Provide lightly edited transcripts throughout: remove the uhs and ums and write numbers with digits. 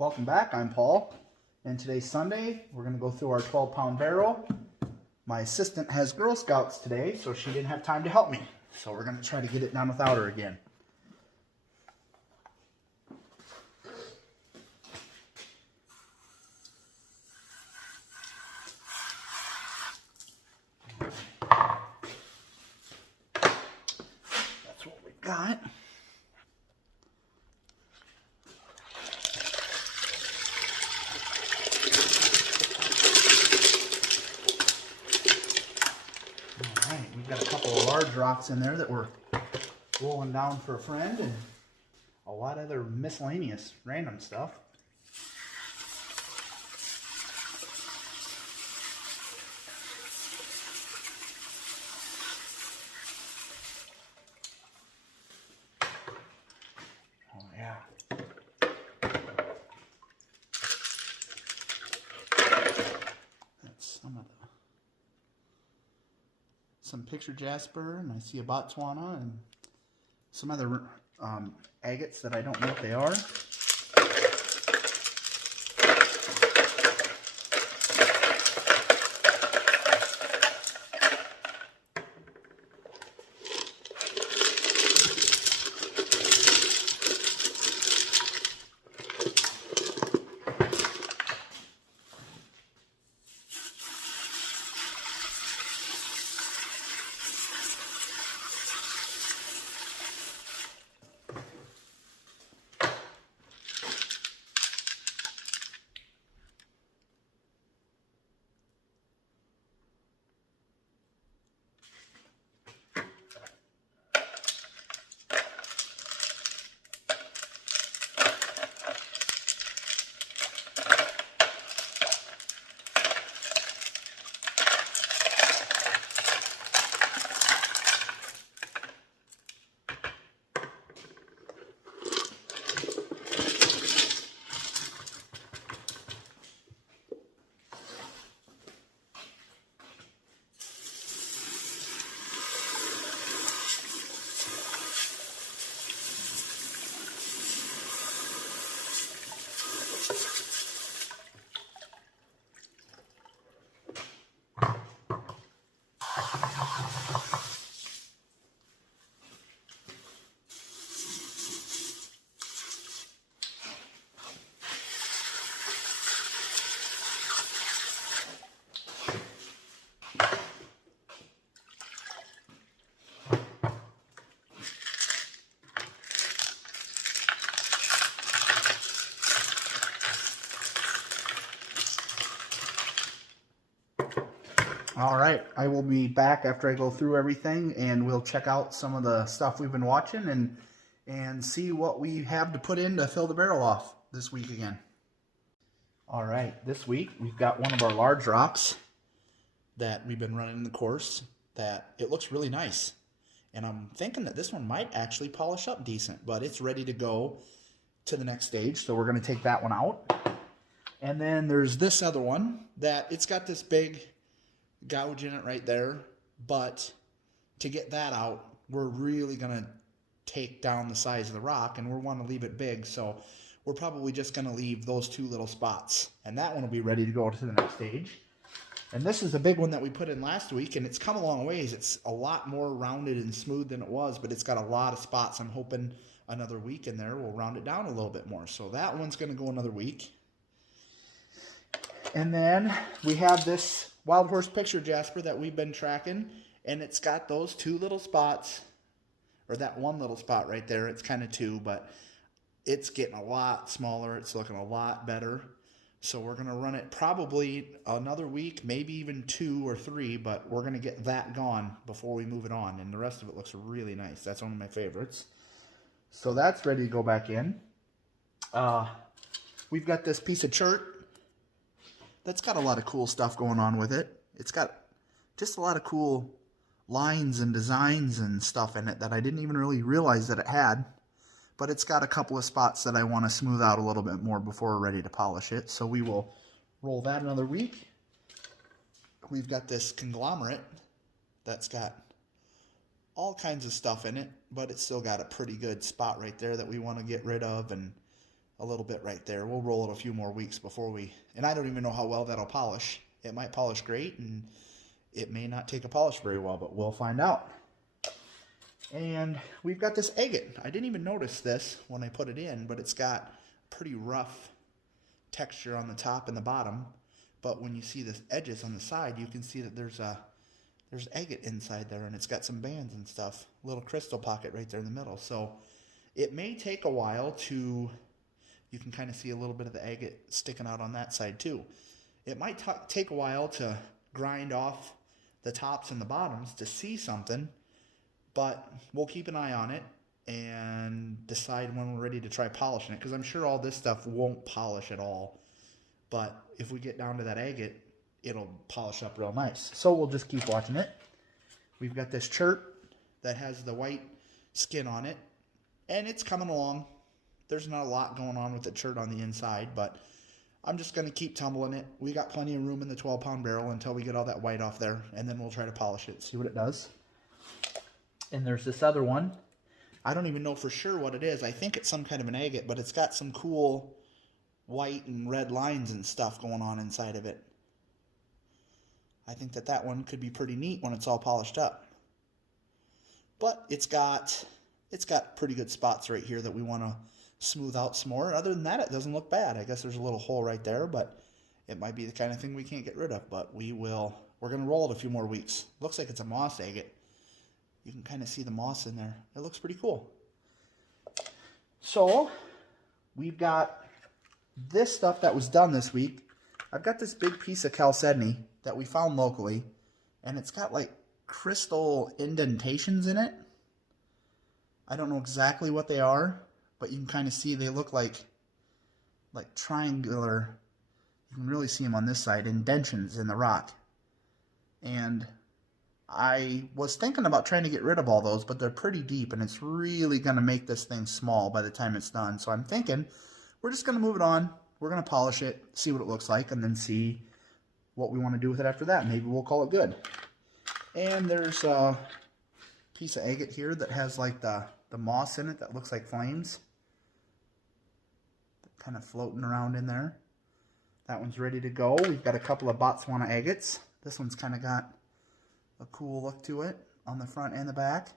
Welcome back, I'm Paul, and today's Sunday. We're going to go through our 12-pound barrel. My assistant has Girl Scouts today, so she didn't have time to help me. So we're going to try to get it done without her again. That's what we got. We've got a couple of large rocks in there that we're rolling down for a friend, and a lot of other miscellaneous random stuff. Oh yeah. That's some picture jasper, and I see a Botswana and some other agates that I don't know what they are. All right, I will be back after I go through everything, and we'll check out some of the stuff we've been watching and see what we have to put in to fill the barrel off this week again. All right, this week we've got one of our large rocks that we've been running in the course that it looks really nice. And I'm thinking that this one might actually polish up decent, but it's ready to go to the next stage, so we're going to take that one out. And then there's this other one that it's got this big gouge in it right there, but to get that out, we're really going to take down the size of the rock, and we want to leave it big, so we're probably just going to leave those two little spots, and that one will be ready to go to the next stage. And this is a big one that we put in last week, and it's come a long ways. It's a lot more rounded and smooth than it was, but it's got a lot of spots. I'm hoping another week in there will round it down a little bit more, so that one's going to go another week. And then we have this Wild Horse picture jasper that we've been tracking, and it's got those two little spots, or that one little spot right there. It's kind of two, but it's getting a lot smaller. It's looking a lot better. So we're going to run it probably another week, maybe even 2 or 3, but we're going to get that gone before we move it on, and the rest of it looks really nice. That's one of my favorites. So that's ready to go back in. We've got this piece of chert that's got a lot of cool stuff going on with it. It's got just a lot of cool lines and designs and stuff in it that I didn't even really realize that it had. But it's got a couple of spots that I want to smooth out a little bit more before we're ready to polish it. So we will roll that another week. We've got this conglomerate that's got all kinds of stuff in it, but it's still got a pretty good spot right there that we want to get rid of, and a little bit right there. We'll roll it a few more weeks before and I don't even know how well that'll polish. It might polish great, and it may not take a polish very well, but we'll find out. And we've got this agate. I didn't even notice this when I put it in, but it's got pretty rough texture on the top and the bottom. But when you see the edges on the side, you can see that there's agate inside there, and it's got some bands and stuff. A little crystal pocket right there in the middle. So it may take a while to, you can kind of see a little bit of the agate sticking out on that side too. It might take a while to grind off the tops and the bottoms to see something, but we'll keep an eye on it and decide when we're ready to try polishing it, because I'm sure all this stuff won't polish at all. But if we get down to that agate, it'll polish up real nice. So we'll just keep watching it. We've got this chert that has the white skin on it, and it's coming along. There's not a lot going on with the chert on the inside, but I'm just going to keep tumbling it. We got plenty of room in the 12-pound barrel until we get all that white off there, and then we'll try to polish it, see what it does. And there's this other one. I don't even know for sure what it is. I think it's some kind of an agate, but it's got some cool white and red lines and stuff going on inside of it. I think that one could be pretty neat when it's all polished up. But it's got pretty good spots right here that we want to smooth out some more. Other than that, it doesn't look bad. I guess there's a little hole right there, but it might be the kind of thing we can't get rid of. But we're going to roll it a few more weeks. Looks like it's a moss agate. You can kind of see the moss in there. It looks pretty cool. So we've got this stuff that was done this week. I've got this big piece of chalcedony that we found locally, and it's got like crystal indentations in it. I don't know exactly what they are, but you can kind of see they look like triangular. You can really see them on this side, indentions in the rock. And I was thinking about trying to get rid of all those, but they're pretty deep, and it's really going to make this thing small by the time it's done. So I'm thinking we're just going to move it on. We're going to polish it, see what it looks like, and then see what we want to do with it after that. Maybe we'll call it good. And there's a piece of agate here that has like the moss in it that looks like flames. Kind of floating around in there. That one's ready to go. We've got a couple of Botswana agates. This one's kind of got a cool look to it on the front and the back.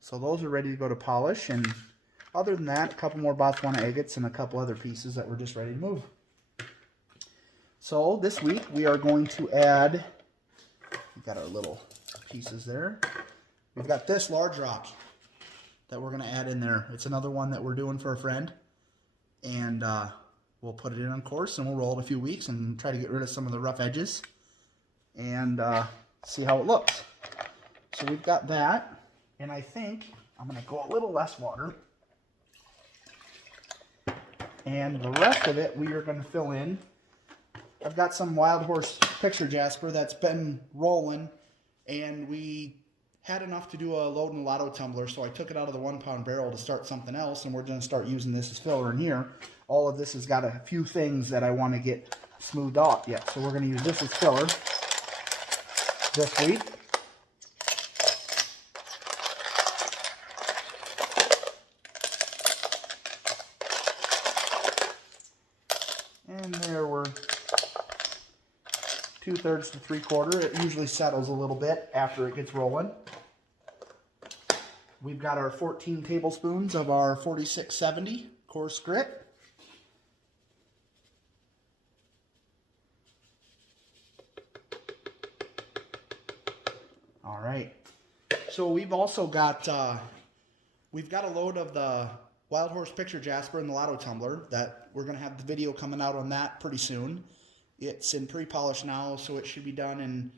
So those are ready to go to polish. And other than that, a couple more Botswana agates and a couple other pieces that we're just ready to move. So this week we are going to add, we've got our little pieces there. We've got this large rock that we're going to add in there. It's another one that we're doing for a friend. And we'll put it in on course, and we'll roll it a few weeks and try to get rid of some of the rough edges and see how it looks. So we've got that, and I think I'm going to go a little less water. And the rest of it we are going to fill in. I've got some Wild Horse picture jasper that's been rolling, and we had enough to do a load and lotto tumbler, so I took it out of the 1-pound barrel to start something else, and we're going to start using this as filler in here. All of this has got a few things that I want to get smoothed off yet, so we're going to use this as filler this week. And there we're 2/3 to 3/4. It usually settles a little bit after it gets rolling. We've got our 14 tablespoons of our 4670 coarse grit. All right. So we've also got a load of the Wild Horse picture jasper and the lotto tumbler that we're going to have the video coming out on that pretty soon. It's in pre-polish now, so it should be done in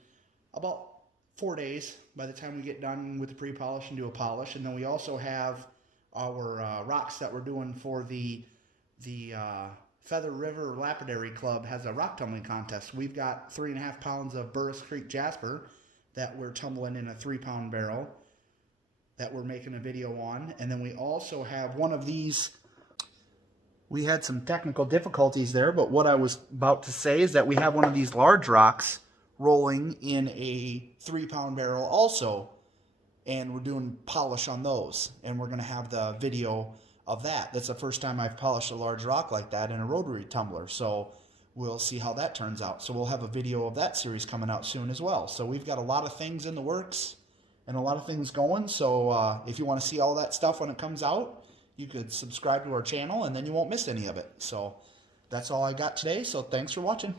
about 4 days by the time we get done with the pre-polish and do a polish. And then we also have our rocks that we're doing for the Feather River Lapidary Club has a rock tumbling contest. We've got 3.5 pounds of Burris Creek jasper that we're tumbling in a 3-pound barrel that we're making a video on. And then we also have one of these. We had some technical difficulties there, but what I was about to say is that we have one of these large rocks rolling in a 3-pound barrel also, and we're doing polish on those, and we're going to have the video of that. That's the first time I've polished a large rock like that in a rotary tumbler. So we'll see how that turns out. So we'll have a video of that series coming out soon as well. So we've got a lot of things in the works and a lot of things going. So if you want to see all that stuff when it comes out, you could subscribe to our channel and then you won't miss any of it. So that's all I got today. So thanks for watching.